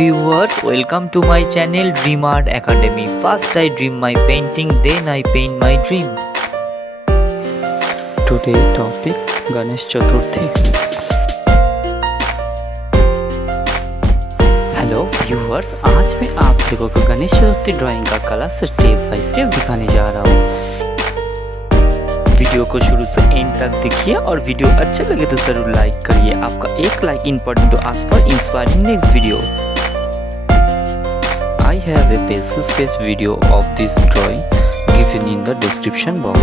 viewers, welcome to my channel Dream Art Academy. First I dream my painting, then I paint my dream. Today topic Ganesh Chaturthi. Hello viewers, आज मैं आप लोगों को Ganesh Chaturthi drawing का कला step by step दिखाने जा रहा हूँ। वीडियो को शुरू से एंड तक देखिए और वीडियो अच्छा लगे तो जरूर लाइक करिए। आपका एक like important to us for inspiring next video. I have a pencil sketch video of this drawing given in the description box.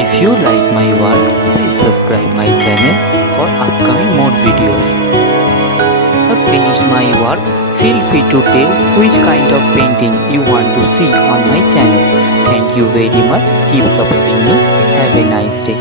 If you like my work, please subscribe my channel for upcoming more videos. I've finished my work. Feel free to tell which kind of painting you want to see on my channel. Thank you very much. Keep supporting me. Have a nice day.